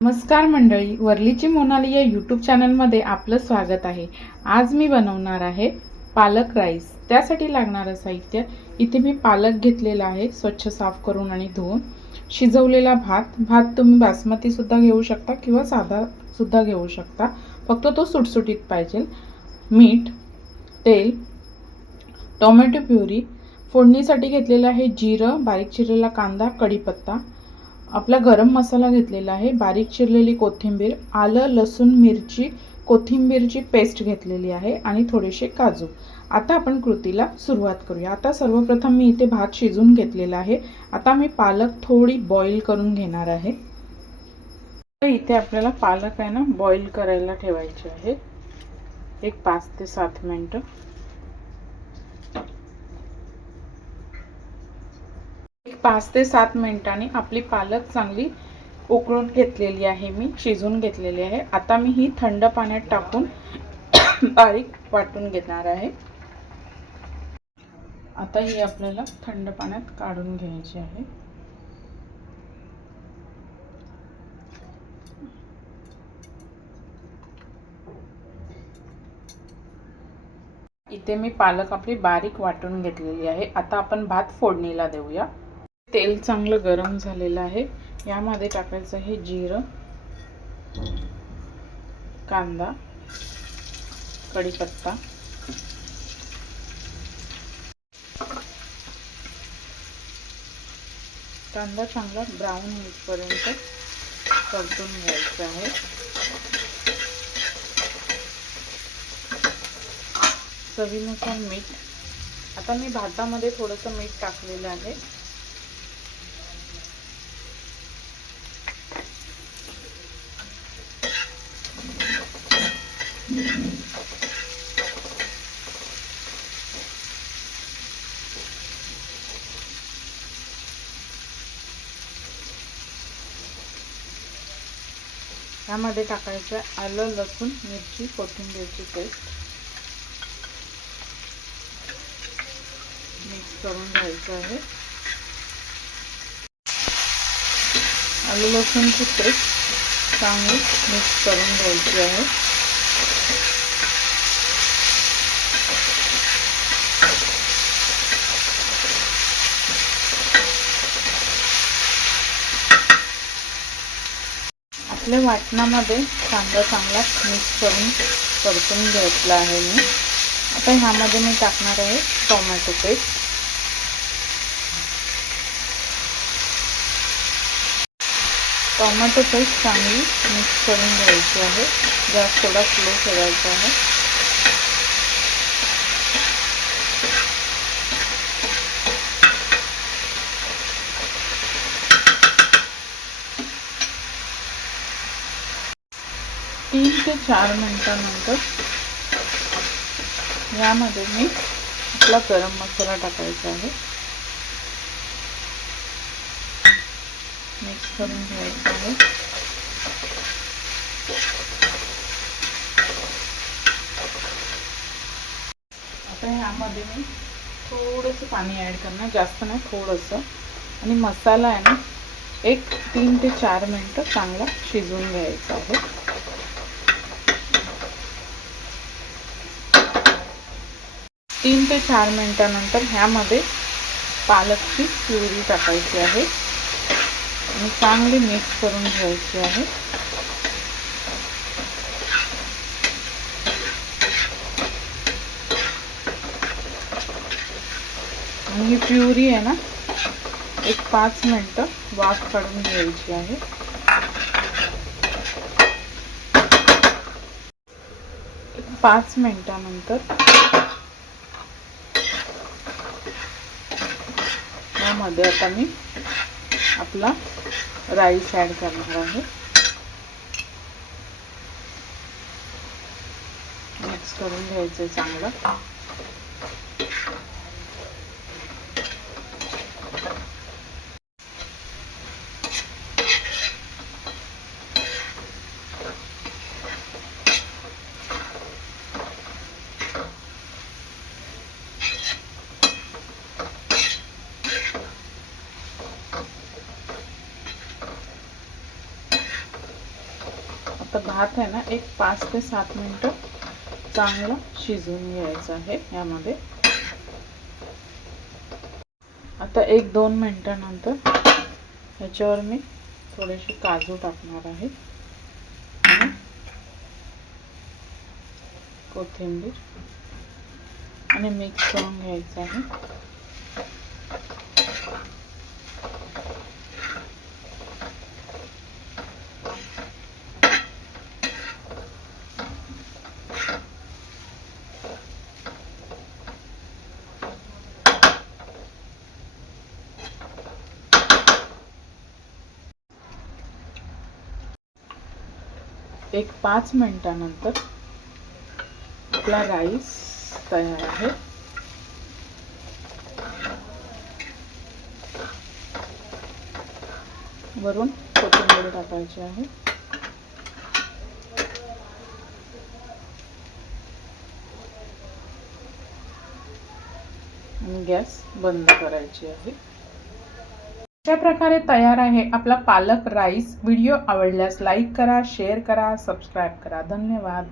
नमस्कार मंडळी, वर्लीची मोनाली या यूट्यूब चॅनलमध्ये आपलं स्वागत आहे। आज मी बनवणार आहे पालक राईस। त्यासाठी लागणारं साहित्य इथे मी पालक घेतलेला आहे, स्वच्छ साफ करून आणि धुवून। शिजवलेला भात तुम्ही बासमती सुद्धा घेऊ शकता किंवा साधा सुद्धा घेऊ शकता, फक्त तो सुटसुटीत पाहिजे। मीठ, तेल, टोमॅटो प्युरी, फोडणीसाठी घेतलेलं आहे जिरं, बारीक चिरलेला कांदा, कढीपत्ता, आपला गरम मसाला घेतलेला आहे, बारीक चिरलेली कोथिंबीर, आलं, लसूण, मिरची, कोथिंबीरची पेस्ट घेतलेली आहे आणि थोडेसे काजू। आता आपण कृतीला सुरुवात करूया। आता सर्वप्रथम मी इथे भात शिजवून घेतलेला आहे। आता मी पालक थोडी बॉईल करून घेणार आहे। इथे आपल्याला पालक आहे ना बॉईल करायला ठेवायचे आहे, एक 5 ते 7 मिनिटं। 5 ते 7 मिनिटांनी आपली पालक चांगली उकळून घेतलेली आहे, मी शिजवून घेतलेली आहे। आता मी ही थंड पाण्यात टाकून बारीक वाटून घेणार आहे। आता ही आपल्याला थंड पाण्यात काढून घ्यायची आहे। इथे मी पालक आपली बारीक वाटून घेतलेली आहे। आता आपण भात फोडणीला देऊया। तेल चांगलं गरम झालेलं आहे, यामध्ये टाकायचं आहे जिरं, कांदा, कढीपत्ता, कांदा चांगला ब्राऊन होईपर्यंत परतून घ्यायचा आहे। चवीनुसार मीठ, आता मी भातामध्ये थोडंसं मीठ टाकलेलं आहे। यामध्ये टाकायचं आलं, लसूण, मिरची, कोथिंबीरची पेस्ट, मिक्स करून घ्यायचं आहे। आलं लसूणची पेस्ट चांगली मिक्स करून घ्यायची आहे। आपल्या वाटणामध्ये कांदा चांगला मिक्स करून परतून घेतला आहे मी। आता ह्यामध्ये मी टाकणार आहे टोमॅटो पेस्ट। टोमॅटो पेस्ट चांगली मिक्स करून घ्यायची आहे। गॅस थोडा स्लो ठेवायचा आहे। तीन ते 4 मिनिटांनंतर यामध्ये मी आपला गरम मसाला टाकायचा आहे, मिक्स करून घ्यायचा आहे। आता यामध्ये मी थोडंसं पाणी ॲड करणार, जास्त नाही, थोडंसं। आणि मसाला आहे ना एक 3 ते 4 मिनिटं चांगला शिजवून घ्यायचा आहे। 3 ते 4 मिनिटांनंतर ह्यामध्ये पालकची प्युरी टाकायची आहे आणि चांगली मिक्स करून घ्यायची आहे। आणि ही प्युरी आहे ना एक 5 मिनिटं वाफ काढून घ्यायची आहे। 5 मिनिटांनंतर यामध्ये आता मी आपला राईस ॲड करणार आहे, मिक्स करून घ्यायचं चांगलं। आता भात आहे ना एक 5 ते 7 मिनिटं चांगलं शिजवून घ्यायचं आहे यामध्ये. आता 1-2 मिनिटानंतर ह्याच्यावर मी थोडेसे काजू टाकणार आहे आणि कोथिंबीर आणि मिक्स करून घ्यायचं आहे. एक 5 मिनिटानंतर आपला राईस तयार आहे. वरून कोथिंबीर टाकायची आहे. आणि गॅस बंद करायची आहे. अशा प्रकारे तयार आहे आपला पालक राईस. व्हिडिओ आवडल्यास लाईक करा, शेअर करा, सबस्क्राईब करा. धन्यवाद.